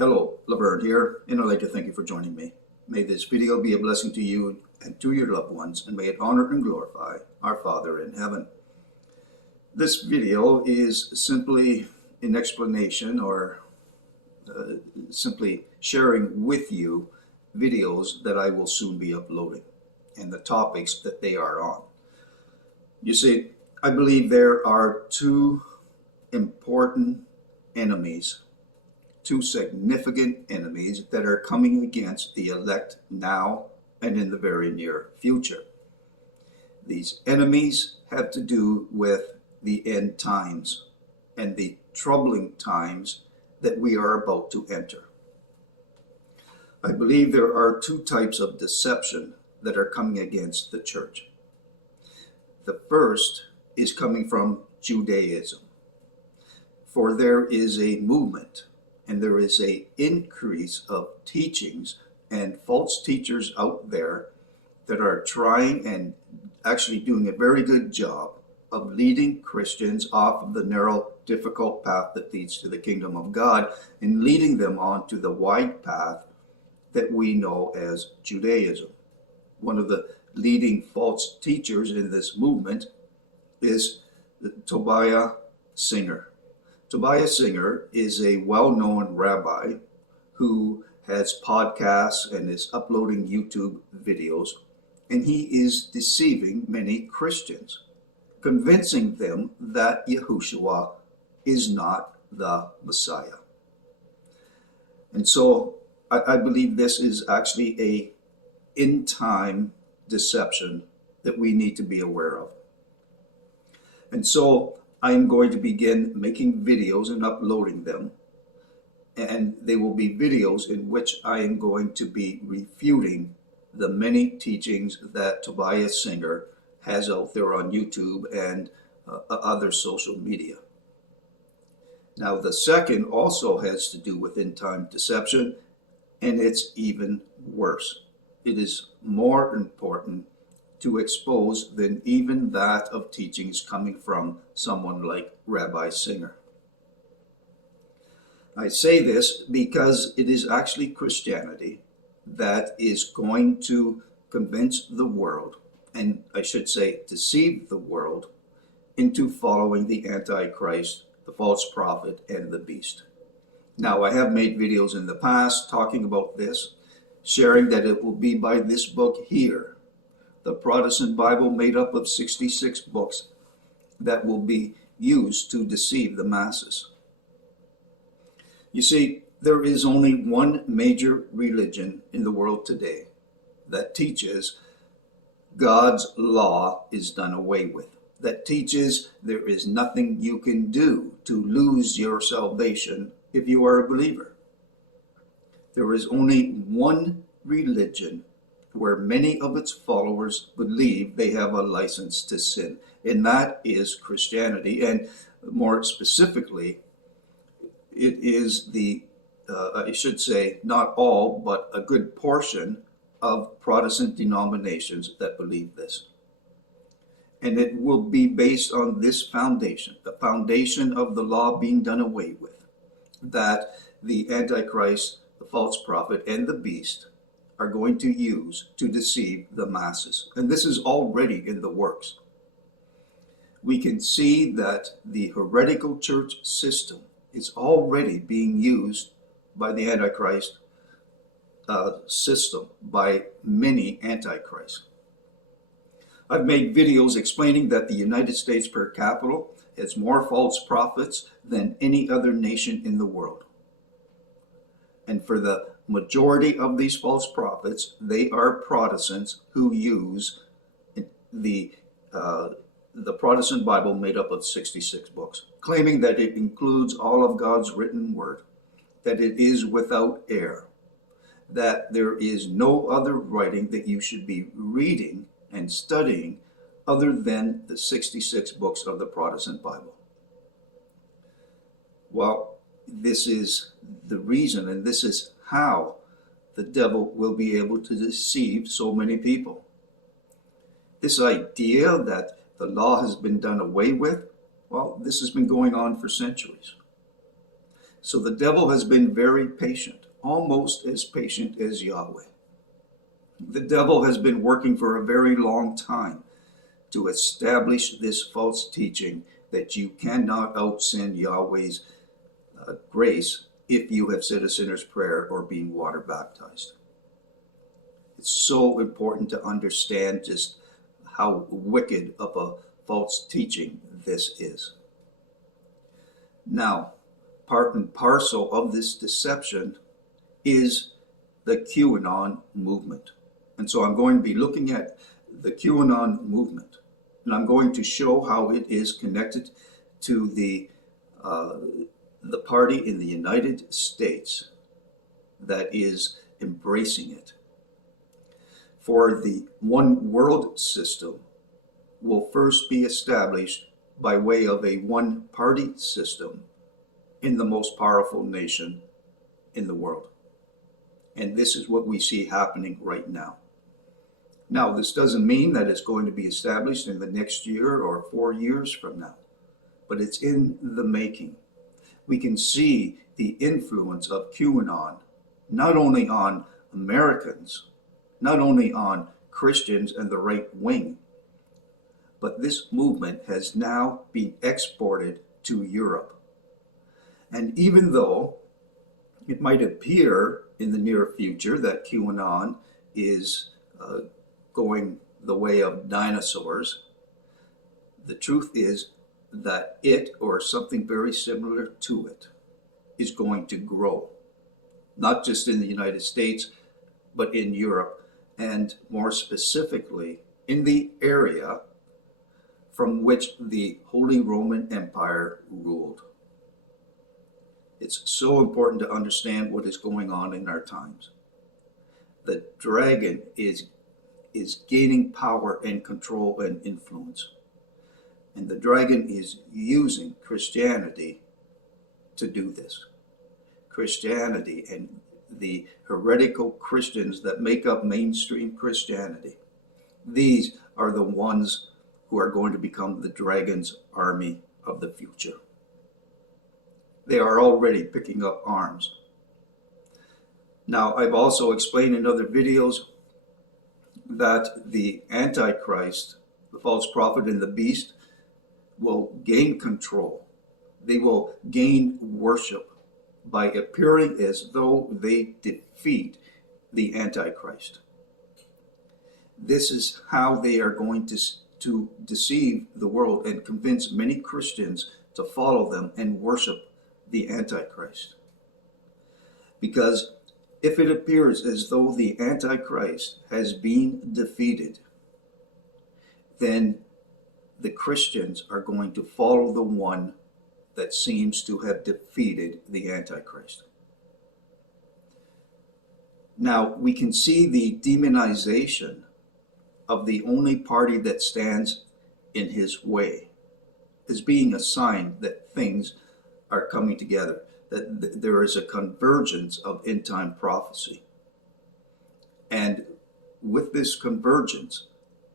Hello, Laverne here, and I'd like to thank you for joining me. May this video be a blessing to you and to your loved ones, and may it honor and glorify our Father in heaven. This video is simply an explanation or simply sharing with you videos that I will soon be uploading and the topics that they are on. You see, I believe there are two important enemies, two significant enemies that are coming against the elect now and in the very near future. These enemies have to do with the end times and the troubling times that we are about to enter. I believe there are two types of deception that are coming against the church. The first is coming from Judaism, for there is a movement and there is an increase of teachings and false teachers out there that are trying and actually doing a very good job of leading Christians off of the narrow, difficult path that leads to the kingdom of God and leading them onto the wide path that we know as Judaism. One of the leading false teachers in this movement is Tobiah Singer. Tobiah Singer is a well-known rabbi who has podcasts and is uploading YouTube videos, and he is deceiving many Christians, convincing them that Yahushua is not the Messiah. And so I believe this is actually a in-time deception that we need to be aware of. And so I'm going to begin making videos and uploading them. And they will be videos in which I am going to be refuting the many teachings that Tobiah Singer has out there on YouTube and other social media. Now, the second also has to do with end-time deception, and it's even worse. It is more important to expose than even that of teachings coming from someone like Rabbi Singer. I say this because it is actually Christianity that is going to convince the world, and I should say deceive the world, into following the Antichrist, the false prophet, and the beast. Now, I have made videos in the past talking about this, sharing that it will be by this book here, the Protestant Bible made up of 66 books, that will be used to deceive the masses. You see, there is only one major religion in the world today that teaches God's law is done away with, that teaches there is nothing you can do to lose your salvation if you are a believer. There is only one religion where many of its followers believe they have a license to sin, and that is Christianity. And more specifically, it is I should say, not all, but a good portion of Protestant denominations that believe this. And it will be based on this foundation, the foundation of the law being done away with, that the Antichrist, the false prophet, and the beast are going to use to deceive the masses. And this is already in the works. We can see that the heretical church system is already being used by the Antichrist system, by many Antichrists. I've made videos explaining that the United States per capita has more false prophets than any other nation in the world. And for the majority of these false prophets, they are Protestants who use the Protestant Bible made up of 66 books, claiming that it includes all of God's written word, that it is without error, that there is no other writing that you should be reading and studying other than the 66 books of the Protestant Bible. Well, this is the reason, and this is how the devil will be able to deceive so many people. This idea that the law has been done away with, well, this has been going on for centuries. So the devil has been very patient, almost as patient as Yahweh. The devil has been working for a very long time to establish this false teaching that you cannot out-sin Yahweh's grace if you have said a sinner's prayer or been water baptized. It's so important to understand just how wicked of a false teaching this is. Now, part and parcel of this deception is the QAnon movement. And so I'm going to be looking at the QAnon movement, and I'm going to show how it is connected to the party in the United States that is embracing it. For the one world system will first be established by way of a one-party system in the most powerful nation in the world. And this is what we see happening right now. Now, this doesn't mean that it's going to be established in the next year or 4 years from now, but it's in the making. We can see the influence of QAnon, not only on Americans, not only on Christians and the right wing, but this movement has now been exported to Europe. And even though it might appear in the near future that QAnon is going the way of dinosaurs, the truth is that it, or something very similar to it, is going to grow, not just in the United States, but in Europe, and more specifically in the area from which the Holy Roman Empire ruled. It's so important to understand what is going on in our times. The dragon is gaining power and control and influence. And the dragon is using Christianity to do this. Christianity and the heretical Christians that make up mainstream Christianity, these are the ones who are going to become the dragon's army of the future. They are already picking up arms. Now, I've also explained in other videos that the Antichrist, the false prophet and the beast, will gain control. They will gain worship by appearing as though they defeat the Antichrist. This is how they are going to deceive the world and convince many Christians to follow them and worship the Antichrist. Because if it appears as though the Antichrist has been defeated, then the Christians are going to follow the one that seems to have defeated the Antichrist. Now, we can see the demonization of the only party that stands in his way as being a sign that things are coming together, that there is a convergence of end-time prophecy. And with this convergence,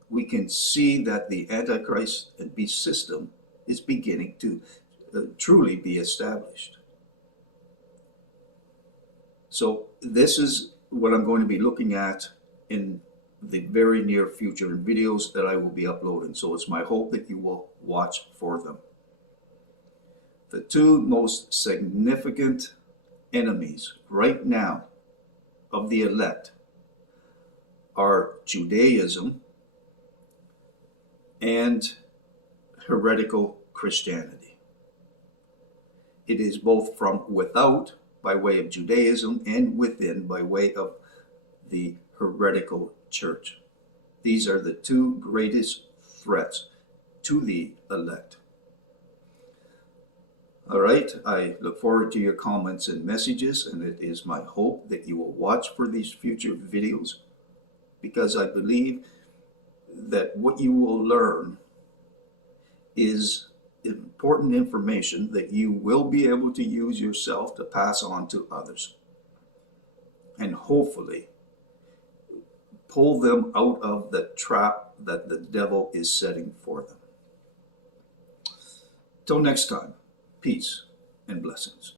we can see that the Antichrist and beast system is beginning to truly be established. So this is what I'm going to be looking at in the very near future in videos that I will be uploading. So it's my hope that you will watch for them. The two most significant enemies right now of the elect are Judaism and heretical Christianity. It is both from without, by way of Judaism, and within, by way of the heretical church. These are the two greatest threats to the elect. All right, I look forward to your comments and messages, and it is my hope that you will watch for these future videos, because I believe that what you will learn is important information that you will be able to use yourself to pass on to others, and hopefully pull them out of the trap that the devil is setting for them. Till next time, peace and blessings.